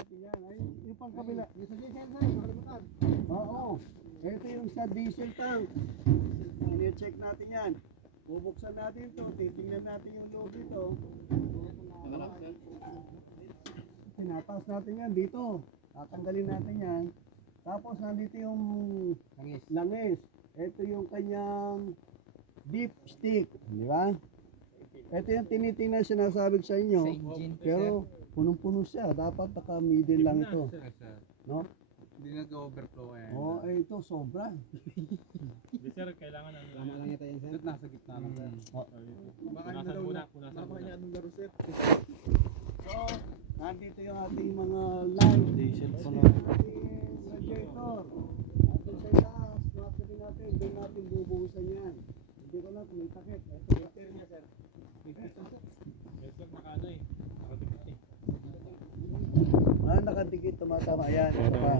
natin yan. Ay, yung pang kabila. Yung sa diesel na, nakalimutan. Oo. Ito yung sa diesel tank. I-check natin yan. Bubuksan natin ito. Titingnan natin yung loob dito. Tinataas natin yan dito. Tatanggalin natin yan. Tapos nandito yung langis. Ito yung kanyang deep stick. Di ba? Ito yung tinitingnan sinasabi sa inyo. Pero punong-puno siya. Dapat naka-middle lang ito. No? Hindi nag-overflow yan. Oo, ito sobra. Hindi sir, kailangan ang Tama lang ito yan, sir. Nasa gitna lang, sir. Baka punasan muna, punasan muna. So, nandito yung ating mga line. Diesel Ito po yung ating radiator. Atin sa itaas, makapit natin. Doon natin bubuhusan yan. Hindi ko lang kung may takip. Ito yung ating niya, sir. Yes sir, nakano eh. Nakadikit eh. Nakadikit, tumatama. Ayan, ito pa.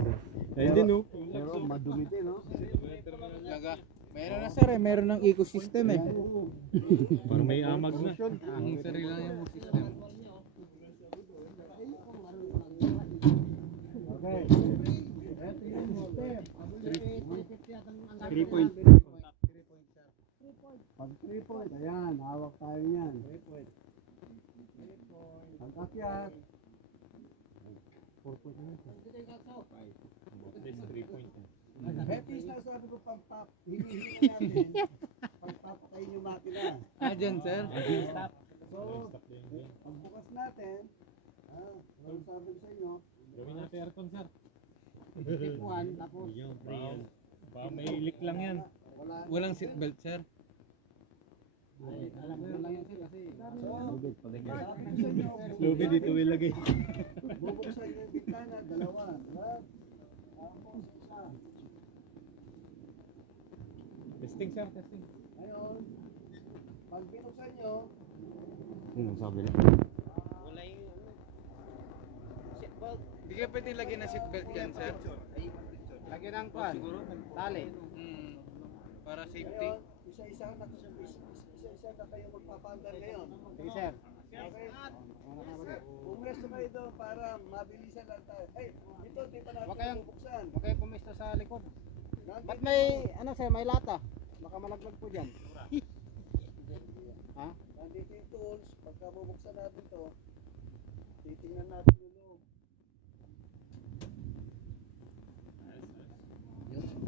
Ayun din oh. Pero madumi din, no? Laga. Meron na, sir, eh. Meron ng ecosystem, eh. Parang may amag na. Ang sarili lang yung system. Okay. Ito yung step. 3 point. Pag 3 point, ayan, hawak tayo niyan. 3 point. Pag akyat, 4 point na ito. At least 3 point. At least nasabi ko pag hinihingi natin, pagpapakain yung makina. Dyan, sir. Stop. So, Stop din yan. pagbukas natin, ano sabi ko sa inyo, Gawin natin aircon sir. step 1, tapos Baka may leak lang yan. Walang seatbelt, sir. alam mo lang yan sir kasi Lobby dito ilagay. bubuksan yung bintana, dalawa. Tapos isa. Testing sir, testing. Ngayon, pag binuksan nyo, Sabi na. Wala yung seatbelt. Hindi ka pwede lagyan ng seatbelt yan, sir. lagyan ng kwan, tali. Para safety. Ngayon, isa-isa na kayo magpapandar ngayon. Sige sir. Okay? Pumwesto kayo doon para mabilisan lang tayo. Ay, ito, di pa natin Huwag kayong- bubuksan. Huwag kayo pumisto sa likod. Nandito- Ba't may, ano sir, may lata?